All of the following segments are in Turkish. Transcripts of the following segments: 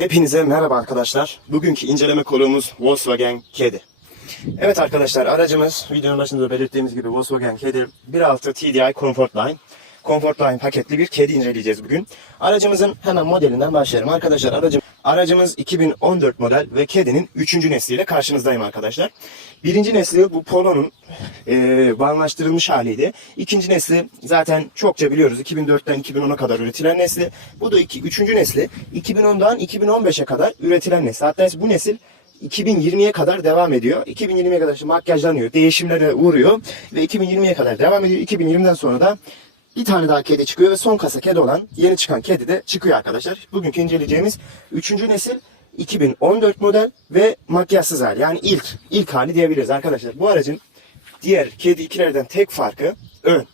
Hepinize merhaba arkadaşlar. Bugünkü inceleme konuğumuz Volkswagen Kedi. Evet arkadaşlar aracımız videonun başında da belirttiğimiz gibi Volkswagen Kedi 1.6 TDI Comfortline. Comfortline paketli bir kedi inceleyeceğiz bugün. Aracımızın hemen modelinden başlayalım. Arkadaşlar aracım, aracımız 2014 model ve kedinin 3. nesliyle karşınızdayım arkadaşlar. Birinci nesli bu Polo'nun e, bağımlaştırılmış haliydi. İkinci nesli zaten çokça biliyoruz. 2004'ten 2010'a kadar üretilen nesli. Bu da iki, üçüncü nesli. 2010'dan 2015'e kadar üretilen nesli. Hatta bu nesil 2020'ye kadar devam ediyor. 2020'ye kadar işte makyajlanıyor, değişimlere uğruyor ve 2020'ye kadar devam ediyor. 2020'den sonra da bir tane daha kedi çıkıyor ve son kasa kedi olan yeni çıkan kedi de çıkıyor arkadaşlar. Bugünkü inceleyeceğimiz 3. nesil 2014 model ve makyajsız hali. Yani ilk ilk hali diyebiliriz arkadaşlar. Bu aracın diğer kedi ikilerden tek farkı ön.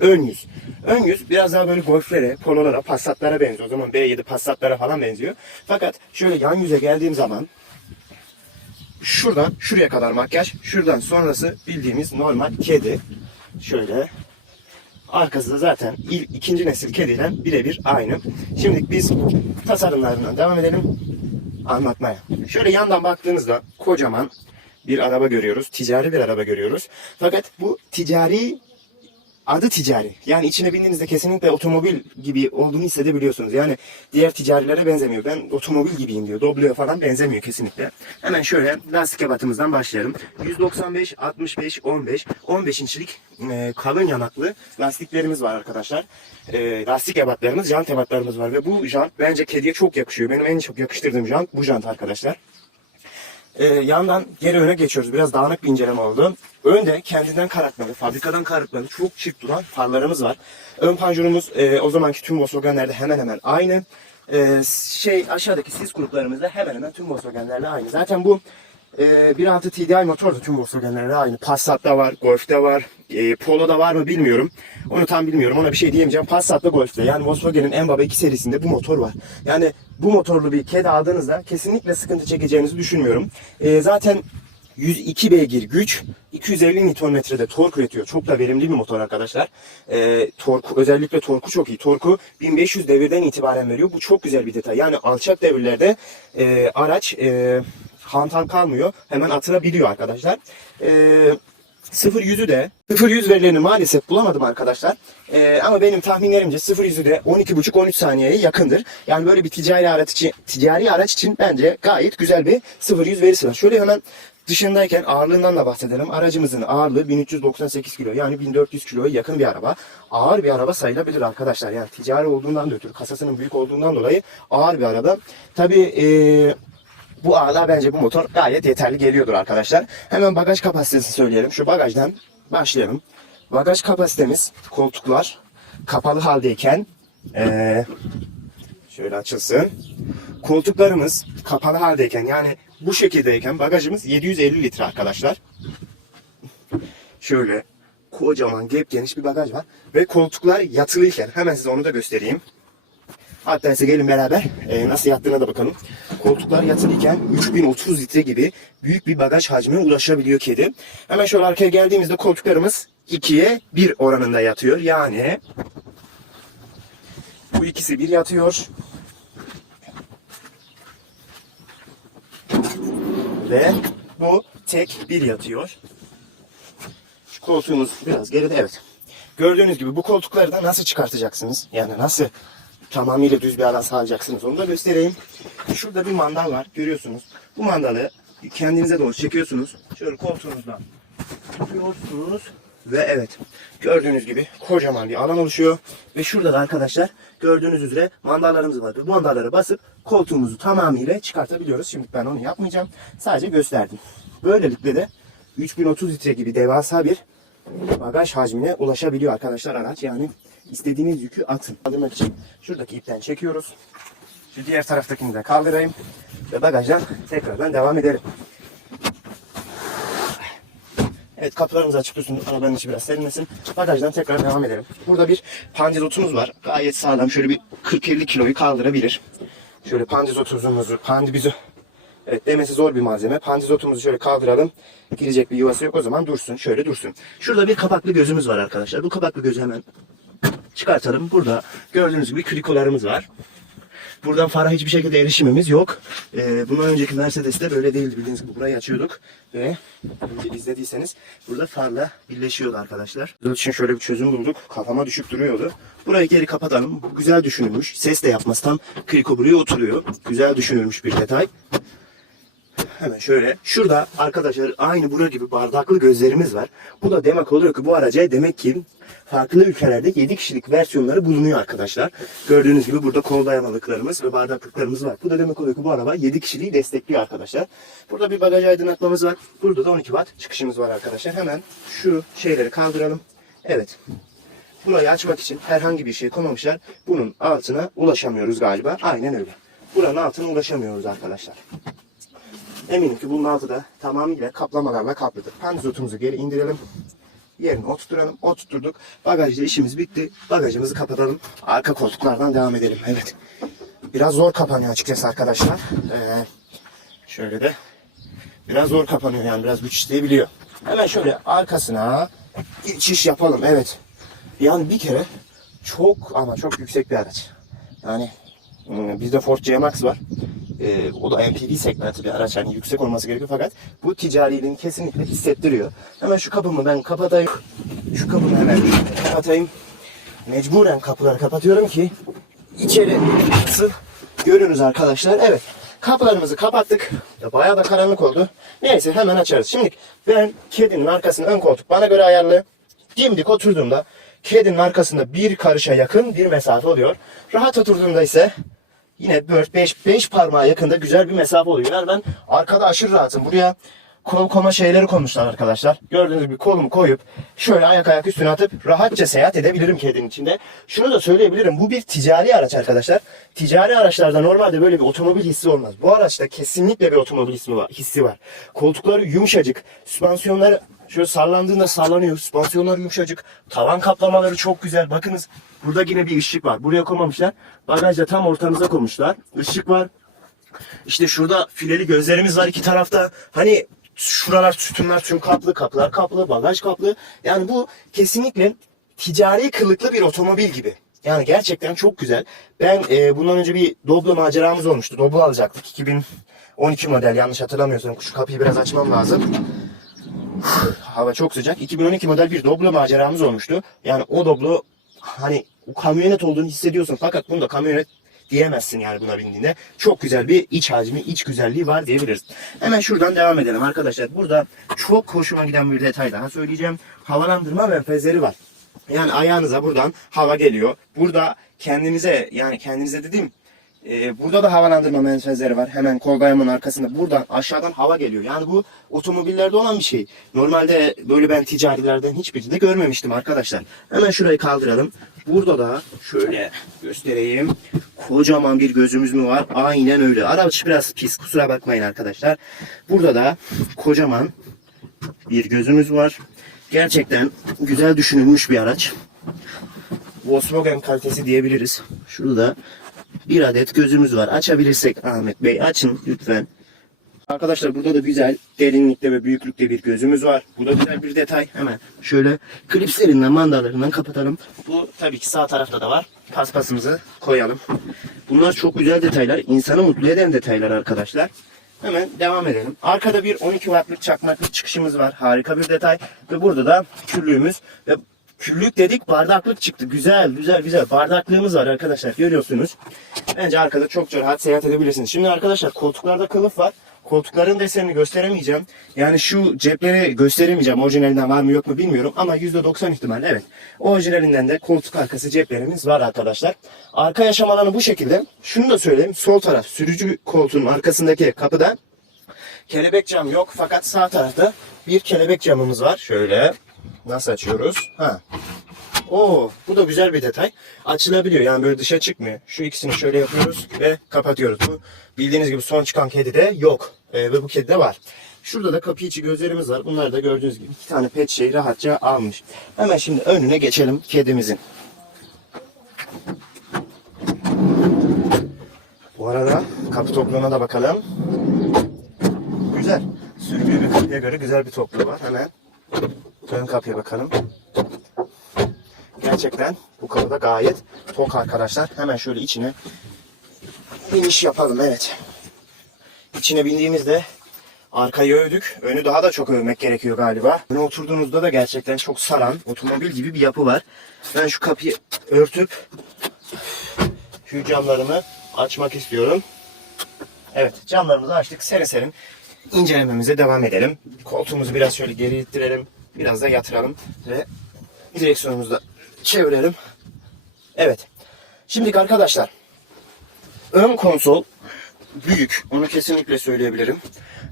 Ön yüz. Ön yüz biraz daha böyle golflere, pololara, passatlara benziyor. O zaman B7 passatlara falan benziyor. Fakat şöyle yan yüze geldiğim zaman şuradan şuraya kadar makyaj, şuradan sonrası bildiğimiz normal kedi. Şöyle Arkası da zaten ilk, ikinci nesil kediyle birebir aynı. Şimdi biz tasarımlarından devam edelim anlatmaya. Şöyle yandan baktığınızda kocaman bir araba görüyoruz. Ticari bir araba görüyoruz. Fakat bu ticari adı ticari. Yani içine bindiğinizde kesinlikle otomobil gibi olduğunu hissedebiliyorsunuz. Yani diğer ticarilere benzemiyor. Ben otomobil gibiyim diyor. Doblo'ya falan benzemiyor kesinlikle. Hemen şöyle lastik ebatımızdan başlayalım. 195, 65, 15, 15 inçlik e, kalın yanaklı lastiklerimiz var arkadaşlar. E, lastik ebatlarımız, jant ebatlarımız var ve bu jant bence kediye çok yakışıyor. Benim en çok yakıştırdığım jant bu jant arkadaşlar. Ee, yandan geri öne geçiyoruz. Biraz dağınık bir inceleme oldu. Önde kendinden karakterli, fabrikadan karakterli çok şık duran farlarımız var. Ön panjurumuz e, o zamanki tüm Volkswagen'lerde hemen hemen aynı. Ee, şey aşağıdaki sis gruplarımız da hemen hemen tüm Volkswagen'lerle aynı. Zaten bu e, 1.6 TDI motor da tüm Volkswagen'lerde aynı. Passat'ta var, Golf'te var, e, Polo'da var mı bilmiyorum. Onu tam bilmiyorum. Ona bir şey diyemeyeceğim. Passat ve Golf'te. Yani Volkswagen'in en baba iki serisinde bu motor var. Yani bu motorlu bir kedi aldığınızda kesinlikle sıkıntı çekeceğinizi düşünmüyorum. E, zaten 102 beygir güç, 250 Nm'de tork üretiyor. Çok da verimli bir motor arkadaşlar. E, torku, özellikle torku çok iyi. Torku 1500 devirden itibaren veriyor. Bu çok güzel bir detay. Yani alçak devirlerde e, araç e, hantal kalmıyor. Hemen atılabiliyor arkadaşlar. E, 0 yüzü de 0 yüz verilerini maalesef bulamadım arkadaşlar. Ee, ama benim tahminlerimce 0 yüzü de 12,5-13 saniyeye yakındır. Yani böyle bir ticari araç için ticari araç için bence gayet güzel bir 0 yüz verisi var. Şöyle hemen dışındayken ağırlığından da bahsedelim. Aracımızın ağırlığı 1398 kilo yani 1400 kiloya yakın bir araba. Ağır bir araba sayılabilir arkadaşlar. Yani ticari olduğundan da ötürü kasasının büyük olduğundan dolayı ağır bir araba. Tabii eee bu ağırlığa bence bu motor gayet yeterli geliyordur arkadaşlar. Hemen bagaj kapasitesi söyleyelim. Şu bagajdan başlayalım. Bagaj kapasitemiz koltuklar kapalı haldeyken eee, şöyle açılsın. Koltuklarımız kapalı haldeyken yani bu şekildeyken bagajımız 750 litre arkadaşlar. Şöyle kocaman gep geniş bir bagaj var. Ve koltuklar yatılıyken hemen size onu da göstereyim. Hatta size gelin beraber e, nasıl yattığına da bakalım. Koltuklar yatılıyken 3030 litre gibi büyük bir bagaj hacmine ulaşabiliyor kedi. Hemen şöyle arkaya geldiğimizde koltuklarımız 2'ye 1 oranında yatıyor. Yani bu ikisi bir yatıyor. Ve bu tek bir yatıyor. Şu koltuğumuz biraz geride evet. Gördüğünüz gibi bu koltukları da nasıl çıkartacaksınız? Yani nasıl tamamıyla düz bir alan sağlayacaksınız. Onu da göstereyim. Şurada bir mandal var. Görüyorsunuz. Bu mandalı kendinize doğru çekiyorsunuz. Şöyle koltuğunuzdan tutuyorsunuz. Ve evet gördüğünüz gibi kocaman bir alan oluşuyor. Ve şurada da arkadaşlar gördüğünüz üzere mandallarımız var. Bu mandalları basıp koltuğumuzu tamamıyla çıkartabiliyoruz. Şimdi ben onu yapmayacağım. Sadece gösterdim. Böylelikle de 3030 litre gibi devasa bir bagaj hacmine ulaşabiliyor arkadaşlar araç. Yani istediğiniz yükü atın. Kaldırmak için şuradaki ipten çekiyoruz. Şu diğer taraftakini de kaldırayım. Ve bagajdan tekrardan devam edelim. Evet kapılarımızı açık tutun. Arabanın içi biraz serinlesin. Bagajdan tekrar devam edelim. Burada bir pandizotumuz var. Gayet sağlam. Şöyle bir 40-50 kiloyu kaldırabilir. Şöyle pandizotumuzu, pandibizo Evet demesi zor bir malzeme. Pandizotumuzu şöyle kaldıralım. Girecek bir yuvası yok o zaman dursun. Şöyle dursun. Şurada bir kapaklı gözümüz var arkadaşlar. Bu kapaklı gözü hemen çıkartalım. Burada gördüğünüz gibi krikolarımız var. Buradan fara hiçbir şekilde erişimimiz yok. Ee, bundan önceki Mercedes'te böyle değildi. Bildiğiniz gibi burayı açıyorduk ve önce izlediyseniz burada farla birleşiyordu arkadaşlar. Bunun için şöyle bir çözüm bulduk. Kafama düşüp duruyordu. Burayı geri kapatalım. Güzel düşünülmüş. Ses de yapmaz. Tam kriko buraya oturuyor. Güzel düşünülmüş bir detay. Hemen şöyle. Şurada arkadaşlar aynı bura gibi bardaklı gözlerimiz var. Bu da demek oluyor ki bu araca demek ki farklı ülkelerde 7 kişilik versiyonları bulunuyor arkadaşlar. Gördüğünüz gibi burada kol dayamalıklarımız ve bardaklıklarımız var. Bu da demek oluyor ki bu araba 7 kişiliği destekliyor arkadaşlar. Burada bir bagaj aydınlatmamız var. Burada da 12 watt çıkışımız var arkadaşlar. Hemen şu şeyleri kaldıralım. Evet. Burayı açmak için herhangi bir şey koymamışlar. Bunun altına ulaşamıyoruz galiba. Aynen öyle. Buranın altına ulaşamıyoruz arkadaşlar. Eminim ki bunun altı da tamamıyla kaplamalarla kaplıdır. Pandizotumuzu geri indirelim. Yerine oturtturalım. Oturtturduk. Bagajda işimiz bitti. Bagajımızı kapatalım. Arka koltuklardan devam edelim. Evet. Biraz zor kapanıyor açıkçası arkadaşlar. Ee, şöyle de biraz zor kapanıyor yani biraz güç isteyebiliyor. Hemen şöyle arkasına geçiş yapalım. Evet. Yani bir kere çok ama çok yüksek bir araç. Yani hmm, bizde Ford C-Max var. Ee, o da MPV segmenti bir araç. Yani yüksek olması gerekiyor fakat bu ticariliğini kesinlikle hissettiriyor. Hemen şu kapımı ben kapatayım. Şu kapımı hemen kapatayım. Mecburen kapıları kapatıyorum ki içeri nasıl görünüz arkadaşlar. Evet. Kapılarımızı kapattık. Ya bayağı da karanlık oldu. Neyse hemen açarız. Şimdi ben kedinin arkasının ön koltuk bana göre ayarlı. Dimdik oturduğumda kedinin arkasında bir karışa yakın bir mesafe oluyor. Rahat oturduğumda ise yine 5 5 parmağa yakında güzel bir mesafe oluyor. Ben arkada aşırı rahatım. Buraya kol koma şeyleri koymuşlar arkadaşlar. Gördüğünüz gibi kolumu koyup şöyle ayak ayak üstüne atıp rahatça seyahat edebilirim kedinin içinde. Şunu da söyleyebilirim. Bu bir ticari araç arkadaşlar. Ticari araçlarda normalde böyle bir otomobil hissi olmaz. Bu araçta kesinlikle bir otomobil. Hissi var. Koltukları yumuşacık. Süspansiyonları şöyle sallandığında sallanıyor. Süspansiyonlar yumuşacık. Tavan kaplamaları çok güzel. Bakınız burada yine bir ışık var. Buraya koymamışlar. Bagajda tam ortamıza koymuşlar. Işık var. İşte şurada fileli gözlerimiz var iki tarafta. Hani şuralar sütunlar tüm kaplı, kapılar kaplı, bagaj kaplı. Yani bu kesinlikle ticari kılıklı bir otomobil gibi. Yani gerçekten çok güzel. Ben e, bundan önce bir Doblo maceramız olmuştu. Doblo alacaktık. 2012 model yanlış hatırlamıyorsam. Şu kapıyı biraz açmam lazım. Hava çok sıcak. 2012 model bir Doblo maceramız olmuştu. Yani o Doblo hani o kamyonet olduğunu hissediyorsun. Fakat bunda kamyonet diyemezsin yani buna bindiğinde. Çok güzel bir iç hacmi, iç güzelliği var diyebiliriz. Hemen şuradan devam edelim arkadaşlar. Burada çok hoşuma giden bir detay daha söyleyeceğim. Havalandırma menfezleri var. Yani ayağınıza buradan hava geliyor. Burada kendinize yani kendinize dedim e, burada da havalandırma menfezleri var. Hemen kol dayamanın arkasında. Buradan aşağıdan hava geliyor. Yani bu otomobillerde olan bir şey. Normalde böyle ben ticarilerden hiçbirinde görmemiştim arkadaşlar. Hemen şurayı kaldıralım. Burada da şöyle göstereyim. Kocaman bir gözümüz mü var? Aynen öyle. Araç biraz pis. Kusura bakmayın arkadaşlar. Burada da kocaman bir gözümüz var. Gerçekten güzel düşünülmüş bir araç. Volkswagen kalitesi diyebiliriz. Şurada da bir adet gözümüz var. Açabilirsek Ahmet Bey açın lütfen. Arkadaşlar burada da güzel derinlikte ve büyüklükte bir gözümüz var. Bu da güzel bir detay. Hemen şöyle klipslerinden mandalarından kapatalım. Bu tabii ki sağ tarafta da var. Paspasımızı koyalım. Bunlar çok güzel detaylar. İnsanı mutlu eden detaylar arkadaşlar. Hemen devam edelim. Arkada bir 12 wattlık çakmaklık çıkışımız var. Harika bir detay. Ve burada da küllüğümüz ve küllük dedik bardaklık çıktı. Güzel güzel güzel bardaklığımız var arkadaşlar görüyorsunuz. Bence arkada çok rahat seyahat edebilirsiniz. Şimdi arkadaşlar koltuklarda kılıf var. Koltukların desenini gösteremeyeceğim. Yani şu cepleri gösteremeyeceğim. Orijinalinden var mı yok mu bilmiyorum. Ama %90 ihtimal evet. Orijinalinden de koltuk arkası ceplerimiz var arkadaşlar. Arka yaşam alanı bu şekilde. Şunu da söyleyeyim. Sol taraf sürücü koltuğun arkasındaki kapıda kelebek cam yok. Fakat sağ tarafta bir kelebek camımız var. Şöyle. Nasıl açıyoruz? Ha. Oo, bu da güzel bir detay. Açılabiliyor yani böyle dışa çıkmıyor. Şu ikisini şöyle yapıyoruz ve kapatıyoruz. Bu bildiğiniz gibi son çıkan kedide yok. Ee, ve bu kedide var. Şurada da kapı içi gözlerimiz var. Bunlar da gördüğünüz gibi iki tane pet şey rahatça almış. Hemen şimdi önüne geçelim kedimizin. Bu arada kapı tokluğuna da bakalım. Güzel. Sürgülü bir kapıya göre güzel bir tokluğu var. Hemen ön kapıya bakalım. Gerçekten bu kapıda gayet tok arkadaşlar. Hemen şöyle içine biniş yapalım evet. İçine bindiğimizde arkayı övdük. Önü daha da çok övmek gerekiyor galiba. Öne oturduğunuzda da gerçekten çok saran otomobil gibi bir yapı var. Ben şu kapıyı örtüp şu camlarımı açmak istiyorum. Evet camlarımızı açtık. Serin serin incelememize devam edelim. Koltuğumuzu biraz şöyle geri ittirelim. Biraz da yatıralım ve direksiyonumuzu da çevirelim. Evet. Şimdi arkadaşlar ön konsol büyük. Onu kesinlikle söyleyebilirim.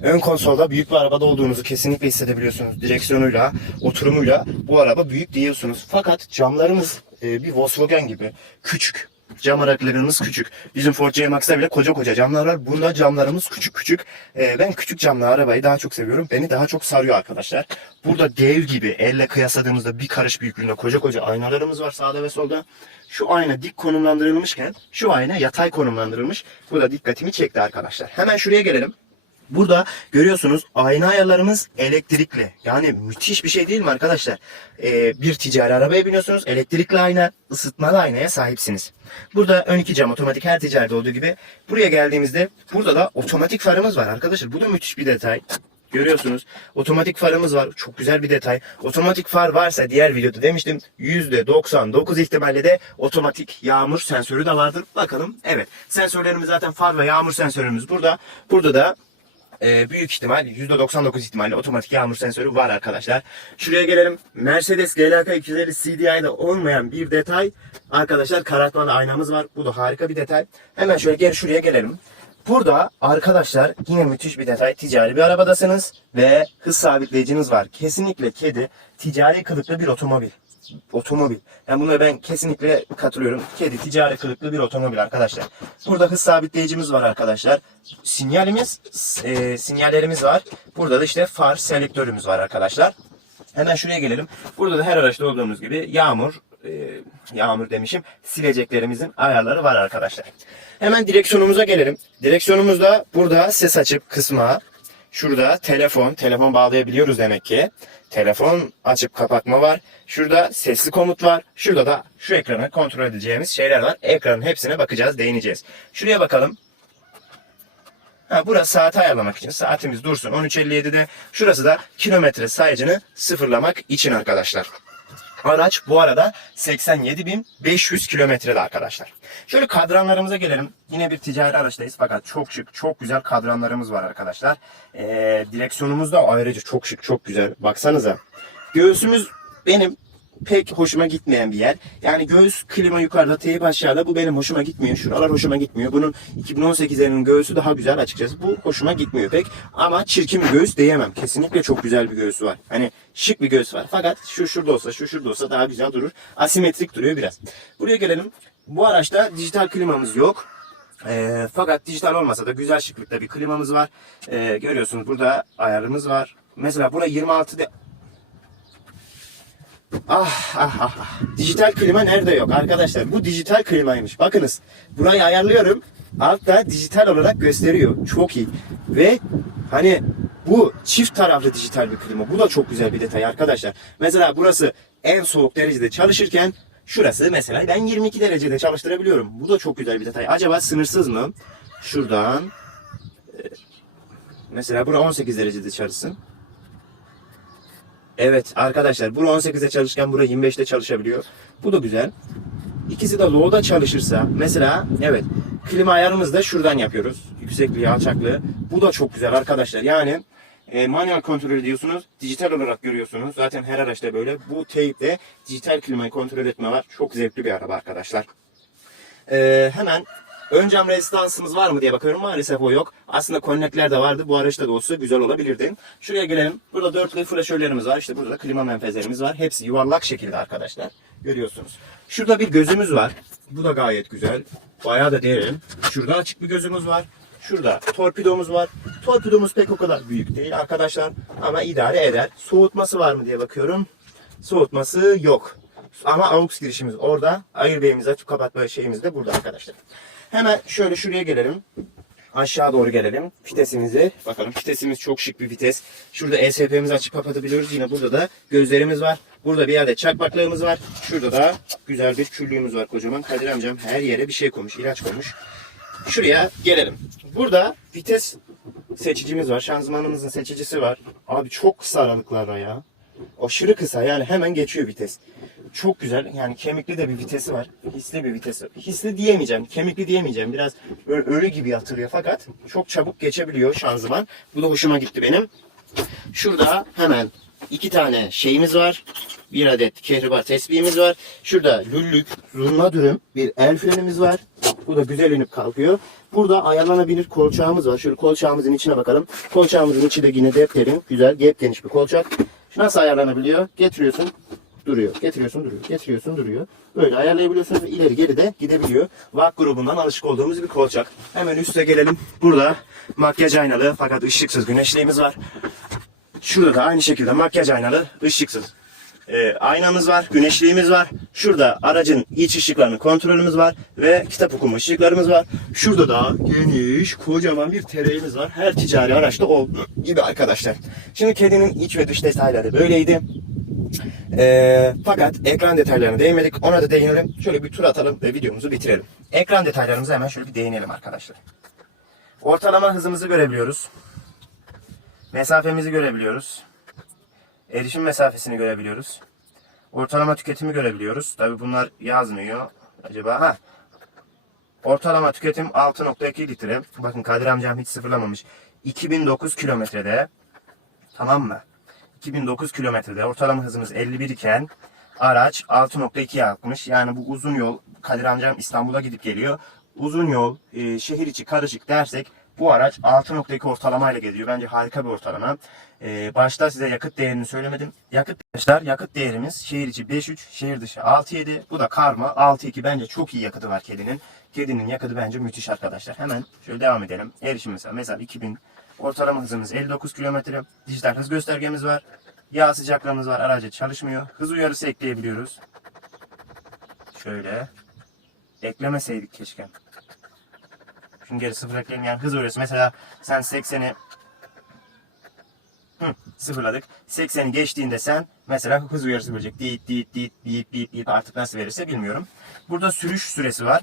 Ön konsolda büyük bir arabada olduğunuzu kesinlikle hissedebiliyorsunuz. Direksiyonuyla, oturumuyla bu araba büyük diyorsunuz. Fakat camlarımız e, bir Volkswagen gibi küçük. Cam aralıklarımız küçük. Bizim Ford C-Max'ta bile koca koca camlar var. Bunda camlarımız küçük küçük. E, ben küçük camlı arabayı daha çok seviyorum. Beni daha çok sarıyor arkadaşlar. Burada dev gibi elle kıyasladığımızda bir karış büyüklüğünde koca koca aynalarımız var sağda ve solda. Şu ayna dik konumlandırılmışken şu ayna yatay konumlandırılmış. Bu da dikkatimi çekti arkadaşlar. Hemen şuraya gelelim. Burada görüyorsunuz ayna ayarlarımız elektrikli. Yani müthiş bir şey değil mi arkadaşlar? Ee, bir ticari arabaya biniyorsunuz. Elektrikli ayna, ısıtmalı aynaya sahipsiniz. Burada ön iki cam otomatik her ticaride olduğu gibi. Buraya geldiğimizde burada da otomatik farımız var arkadaşlar. Bu da müthiş bir detay. Görüyorsunuz. Otomatik farımız var. Çok güzel bir detay. Otomatik far varsa diğer videoda demiştim %99 ihtimalle de otomatik yağmur sensörü de vardır. Bakalım. Evet. Sensörlerimiz zaten far ve yağmur sensörümüz burada. Burada da e, büyük ihtimal %99 ihtimalle otomatik yağmur sensörü var arkadaşlar. Şuraya gelelim. Mercedes GLK 250 CDI'de olmayan bir detay. Arkadaşlar karartmalı aynamız var. Bu da harika bir detay. Hemen şöyle gel şuraya gelelim. Burada arkadaşlar yine müthiş bir detay. Ticari bir arabadasınız ve hız sabitleyiciniz var. Kesinlikle kedi ticari kılıklı bir otomobil. Otomobil. Yani buna ben kesinlikle katılıyorum. Kedi ticari kılıklı bir otomobil arkadaşlar. Burada hız sabitleyicimiz var arkadaşlar. Sinyalimiz, e, sinyallerimiz var. Burada da işte far selektörümüz var arkadaşlar. Hemen şuraya gelelim. Burada da her araçta olduğumuz gibi yağmur, e, yağmur demişim, sileceklerimizin ayarları var arkadaşlar. Hemen direksiyonumuza gelelim. Direksiyonumuzda burada ses açıp kısma, şurada telefon, telefon bağlayabiliyoruz demek ki. Telefon açıp kapatma var. Şurada sesli komut var. Şurada da şu ekranı kontrol edeceğimiz şeyler var. Ekranın hepsine bakacağız, değineceğiz. Şuraya bakalım. Ha, burası saati ayarlamak için. Saatimiz dursun 13.57'de. Şurası da kilometre sayacını sıfırlamak için arkadaşlar. Araç bu arada 87.500 kilometrede arkadaşlar. Şöyle kadranlarımıza gelelim. Yine bir ticari araçtayız fakat çok şık, çok güzel kadranlarımız var arkadaşlar. Ee, direksiyonumuz da ayrıca çok şık, çok güzel. Baksanıza. Göğsümüz benim pek hoşuma gitmeyen bir yer. Yani göğüs klima yukarıda, teyip aşağıda. Bu benim hoşuma gitmiyor. Şuralar hoşuma gitmiyor. Bunun 2018'lerin göğsü daha güzel açıkçası. Bu hoşuma gitmiyor pek. Ama çirkin bir göğüs diyemem. Kesinlikle çok güzel bir göğsü var. Hani şık bir göğüs var. Fakat şu şurada olsa, şu şurada olsa daha güzel durur. Asimetrik duruyor biraz. Buraya gelelim. Bu araçta dijital klimamız yok. E, fakat dijital olmasa da güzel şıklıkta bir klimamız var. E, görüyorsunuz burada ayarımız var. Mesela bura 26 de Ah, ah ah ah. Dijital klima nerede yok arkadaşlar? Bu dijital klimaymış. Bakınız. Burayı ayarlıyorum. Altta dijital olarak gösteriyor. Çok iyi. Ve hani bu çift taraflı dijital bir klima. Bu da çok güzel bir detay arkadaşlar. Mesela burası en soğuk derecede çalışırken şurası mesela ben 22 derecede çalıştırabiliyorum. Bu da çok güzel bir detay. Acaba sınırsız mı? Şuradan e, mesela bura 18 derecede çalışsın. Evet arkadaşlar bura 18'de çalışırken bura 25'te çalışabiliyor. Bu da güzel. İkisi de low'da çalışırsa mesela evet klima ayarımızı da şuradan yapıyoruz. Yüksekliği, alçaklığı. Bu da çok güzel arkadaşlar. Yani e, manuel kontrol ediyorsunuz. Dijital olarak görüyorsunuz. Zaten her araçta böyle. Bu teyple dijital klimayı kontrol etme var. Çok zevkli bir araba arkadaşlar. Ee, hemen ön cam rezistansımız var mı diye bakıyorum. Maalesef o yok. Aslında konnekler de vardı. Bu araçta da olsa güzel olabilirdi. Şuraya gelelim. Burada dörtlü flaşörlerimiz var. İşte burada da klima menfezlerimiz var. Hepsi yuvarlak şekilde arkadaşlar. Görüyorsunuz. Şurada bir gözümüz var. Bu da gayet güzel. Bayağı da derin. Şurada açık bir gözümüz var. Şurada torpidomuz var. Torpidomuz pek o kadar büyük değil arkadaşlar. Ama idare eder. Soğutması var mı diye bakıyorum. Soğutması yok. Ama AUX girişimiz orada. Airbag'imizi açıp kapatma şeyimiz de burada arkadaşlar. Hemen şöyle şuraya gelelim. Aşağı doğru gelelim. Vitesimizi bakalım. Vitesimiz çok şık bir vites. Şurada ESP'mizi açıp kapatabiliyoruz. Yine burada da gözlerimiz var. Burada bir yerde çakmaklığımız var. Şurada da güzel bir küllüğümüz var kocaman. Kadir amcam her yere bir şey koymuş. ilaç koymuş. şuraya gelelim. Burada vites seçicimiz var. Şanzımanımızın seçicisi var. Abi çok kısa aralıklarla ya. Aşırı kısa yani hemen geçiyor vites. Çok güzel. Yani kemikli de bir vitesi var. Hisli bir vitesi. Hisli diyemeyeceğim. Kemikli diyemeyeceğim. Biraz böyle ölü gibi yatırıyor fakat çok çabuk geçebiliyor şanzıman. Bu da hoşuma gitti benim. Şurada hemen iki tane şeyimiz var. Bir adet kehribar tesbihimiz var. Şurada lüllük, zurna dürüm bir el frenimiz var. Bu da güzel inip kalkıyor. Burada ayarlanabilir kolçağımız var. Şöyle kolçağımızın içine bakalım. Kolçağımızın içi de yine dep derin, güzel, geniş bir kolçak. Nasıl ayarlanabiliyor? Getiriyorsun, duruyor. Getiriyorsun, duruyor. Getiriyorsun, duruyor. Böyle ayarlayabiliyorsunuz ve ileri geri de gidebiliyor. VAK grubundan alışık olduğumuz bir kolçak. Hemen üste gelelim. Burada makyaj aynalı fakat ışıksız güneşliğimiz var. Şurada da aynı şekilde makyaj aynalı, ışıksız e, aynamız var, güneşliğimiz var. Şurada aracın iç ışıklarını kontrolümüz var ve kitap okuma ışıklarımız var. Şurada da geniş, kocaman bir tereimiz var. Her ticari araçta olduğu gibi arkadaşlar. Şimdi kedinin iç ve dış detayları böyleydi. E, fakat ekran detaylarına değinmedik. Ona da değinelim. Şöyle bir tur atalım ve videomuzu bitirelim. Ekran detaylarımıza hemen şöyle bir değinelim arkadaşlar. Ortalama hızımızı görebiliyoruz. Mesafemizi görebiliyoruz. Erişim mesafesini görebiliyoruz. Ortalama tüketimi görebiliyoruz. Tabi bunlar yazmıyor. Acaba ha. Ortalama tüketim 6.2 litre. Bakın Kadir amcam hiç sıfırlamamış. 2009 kilometrede. Tamam mı? 2009 kilometrede ortalama hızımız 51 iken araç 6.2 yapmış. Yani bu uzun yol Kadir amcam İstanbul'a gidip geliyor. Uzun yol e, şehir içi karışık dersek bu araç 6.2 ortalamayla geliyor. Bence harika bir ortalama. Ee, başta size yakıt değerini söylemedim. Yakıt arkadaşlar yakıt değerimiz şehir içi 5.3, şehir dışı 6.7. Bu da karma 6.2. Bence çok iyi yakıtı var kedinin. Kedinin yakıtı bence müthiş arkadaşlar. Hemen şöyle devam edelim. Erişim mesela mesela 2000 ortalama hızımız 59 km. Dijital hız göstergemiz var. Yağ sıcaklığımız var. Araca çalışmıyor. Hız uyarısı ekleyebiliyoruz. Şöyle. Eklemeseydik keşke. Şimdi geri sıfır ekleyelim. Yani hız uyarısı. Mesela sen 80'i Hı, sıfırladık. 80'i geçtiğinde sen mesela hız uyarısı verecek. Dit dit dit dit dit dit artık nasıl verirse bilmiyorum. Burada sürüş süresi var.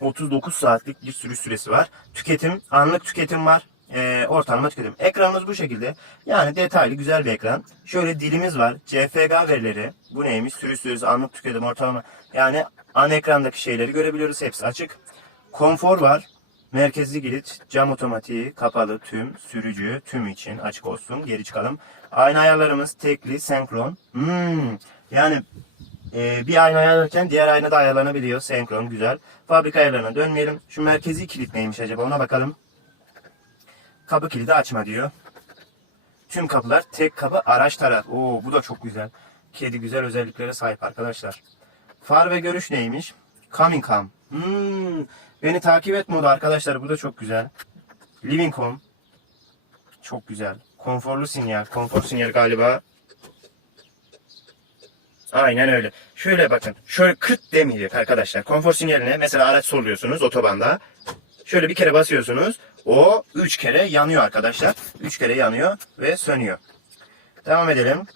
39 saatlik bir sürüş süresi var. Tüketim, anlık tüketim var. Ee, ortalama tüketim. Ekranımız bu şekilde. Yani detaylı güzel bir ekran. Şöyle dilimiz var. CFG verileri. Bu neymiş? Sürüş süresi, anlık tüketim, ortalama. Yani ana ekrandaki şeyleri görebiliyoruz. Hepsi açık. Konfor var. Merkezli kilit, cam otomatiği, kapalı, tüm, sürücü, tüm için açık olsun. Geri çıkalım. Ayna ayarlarımız tekli, senkron. Hmm, yani e, bir ayna ayarlarken diğer ayna da ayarlanabiliyor. Senkron, güzel. Fabrika ayarlarına dönmeyelim. Şu merkezi kilit neymiş acaba ona bakalım. Kapı kilidi açma diyor. Tüm kapılar tek kapı araç taraf. Oo bu da çok güzel. Kedi güzel özelliklere sahip arkadaşlar. Far ve görüş neymiş? Coming come. Hmm, beni takip et modu arkadaşlar. Bu da çok güzel. Living home. Çok güzel. Konforlu sinyal. Konfor sinyal galiba. Aynen öyle. Şöyle bakın. Şöyle kıt demeyecek arkadaşlar. Konfor sinyaline mesela araç soruyorsunuz otobanda. Şöyle bir kere basıyorsunuz. O 3 kere yanıyor arkadaşlar. 3 kere yanıyor ve sönüyor. Devam edelim.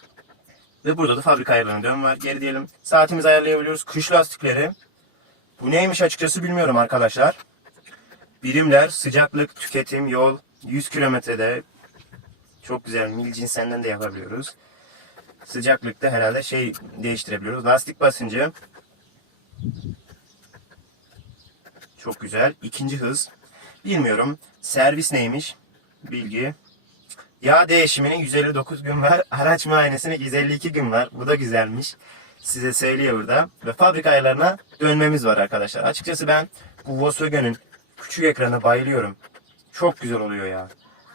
Ve burada da fabrika ayarlarına dön var. Geri diyelim. Saatimizi ayarlayabiliyoruz. Kış lastikleri. Bu neymiş açıkçası bilmiyorum arkadaşlar. Birimler, sıcaklık, tüketim, yol 100 kilometrede çok güzel mil cinsinden de yapabiliyoruz. Sıcaklıkta herhalde şey değiştirebiliyoruz. Lastik basıncı çok güzel. İkinci hız. Bilmiyorum. Servis neymiş? Bilgi. Yağ değişiminin 159 gün var. Araç muayenesine 152 gün var. Bu da güzelmiş. Size söylüyor burada. Ve fabrika ayarlarına dönmemiz var arkadaşlar. Açıkçası ben bu Volkswagen'in küçük ekrana bayılıyorum. Çok güzel oluyor ya.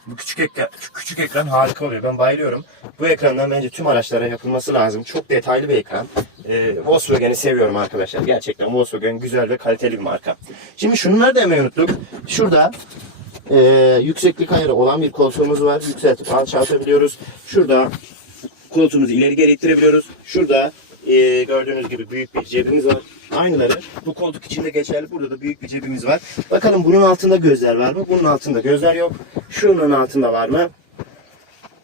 Bu küçük ekran, küçük ekran harika oluyor. Ben bayılıyorum. Bu ekrandan bence tüm araçlara yapılması lazım. Çok detaylı bir ekran. Ee, Volkswagen'i seviyorum arkadaşlar. Gerçekten Volkswagen güzel ve kaliteli bir marka. Şimdi şunları hemen unuttuk. Şurada e, yükseklik ayarı olan bir koltuğumuz var. Yükseltip alçaltabiliyoruz. Şurada koltuğumuzu ileri geri ittirebiliyoruz. Şurada e, gördüğünüz gibi büyük bir cebimiz var. Aynıları bu koltuk içinde geçerli. Burada da büyük bir cebimiz var. Bakalım bunun altında gözler var mı? Bunun altında gözler yok. Şunun altında var mı?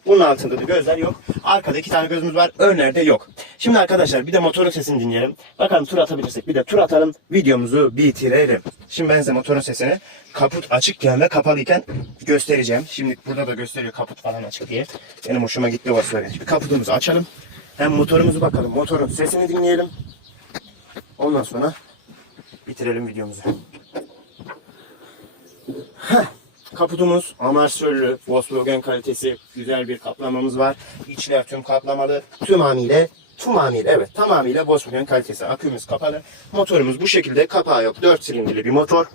Bunun altında da gözler yok. Arkada iki tane gözümüz var. Önlerde yok. Şimdi arkadaşlar bir de motorun sesini dinleyelim. Bakalım tur atabilirsek bir de tur atalım. Videomuzu bitirelim. Şimdi ben size motorun sesini kaput açıkken ve kapalıyken göstereceğim. Şimdi burada da gösteriyor kaput falan açık diye. Benim hoşuma gitti o söyle. Bir kaputumuzu açalım. Hem motorumuzu bakalım. Motorun sesini dinleyelim. Ondan sonra bitirelim videomuzu. Heh. Kaputumuz amortisörlü, Volkswagen kalitesi, güzel bir kaplamamız var. İçler tüm kaplamalı, tümamiyle, tümamiyle evet tamamıyla Volkswagen kalitesi. Akümüz kapalı, motorumuz bu şekilde, kapağı yok. 4 silindirli bir motor.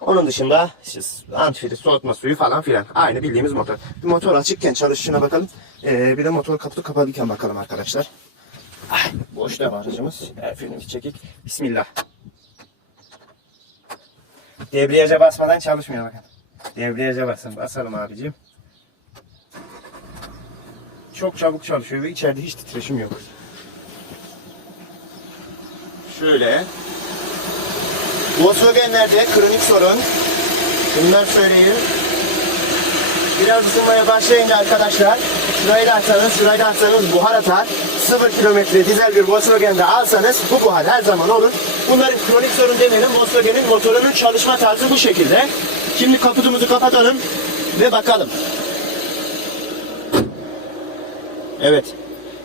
Onun dışında işte antifriz, soğutma suyu falan filan. Aynı bildiğimiz motor. Bir motor açıkken çalışışına bakalım. Ee, bir de motor kaputu kapalıyken bakalım arkadaşlar. Ay, boşta var aracımız. Frenimiz çekik. Bismillah. Debriyaja basmadan çalışmıyor bakın. Debriyaja basın. Basalım abicim. Çok çabuk çalışıyor ve içeride hiç titreşim yok. Şöyle. Volkswagen'lerde kronik sorun. Bunlar söyleyeyim. Biraz ısınmaya başlayınca arkadaşlar şurayı da açsanız, şurayı da açsanız buhar atar. 0 kilometre dizel bir Volkswagen'de alsanız bu buhar her zaman olur. Bunların kronik sorun demeyelim. Volkswagen'in motorunun çalışma tarzı bu şekilde. Şimdi kaputumuzu kapatalım ve bakalım. Evet.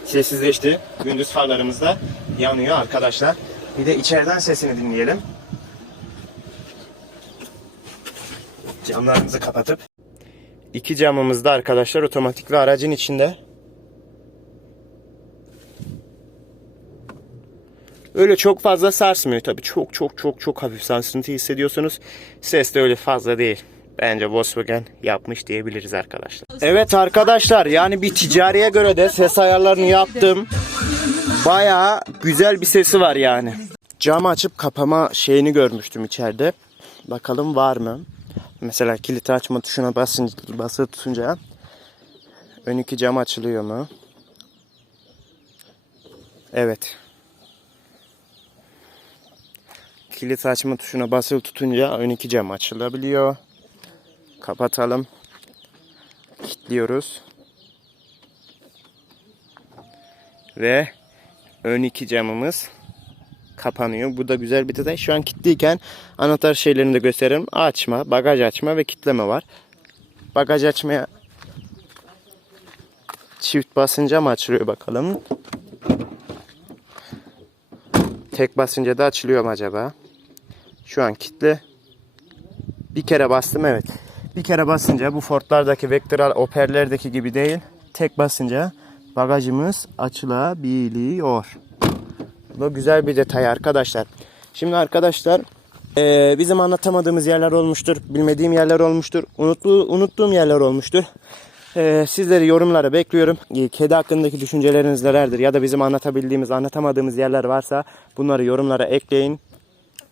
Sessizleşti. Gündüz farlarımız da yanıyor arkadaşlar. Bir de içeriden sesini dinleyelim. Camlarımızı kapatıp İki camımız da arkadaşlar otomatikli aracın içinde. Öyle çok fazla sarsmıyor tabii. Çok çok çok çok hafif sarsıntı hissediyorsunuz. Ses de öyle fazla değil. Bence Volkswagen yapmış diyebiliriz arkadaşlar. Evet arkadaşlar yani bir ticariye göre de ses ayarlarını yaptım. Bayağı güzel bir sesi var yani. Cam açıp kapama şeyini görmüştüm içeride. Bakalım var mı? Mesela kilit açma tuşuna basınca, basılı tutunca ön iki cam açılıyor mu? Evet. Kilit açma tuşuna basılı tutunca ön iki cam açılabiliyor. Kapatalım. Kilitliyoruz. Ve ön iki camımız kapanıyor. Bu da güzel bir detay. Şu an kilitliyken anahtar şeylerini de gösteririm. Açma, bagaj açma ve kitleme var. Bagaj açmaya çift basınca mı açılıyor bakalım. Tek basınca da açılıyor mu acaba? Şu an kilitli. Bir kere bastım evet. Bir kere basınca bu Ford'lardaki Vectral Opel'lerdeki gibi değil. Tek basınca bagajımız açılabiliyor. Bu da güzel bir detay arkadaşlar. Şimdi arkadaşlar eee, bizim anlatamadığımız yerler olmuştur. Bilmediğim yerler olmuştur. Unuttu, unuttuğum yerler olmuştur. Eee, sizleri yorumlara bekliyorum. Eee, Kedi hakkındaki düşünceleriniz nelerdir? Ya da bizim anlatabildiğimiz, anlatamadığımız yerler varsa bunları yorumlara ekleyin.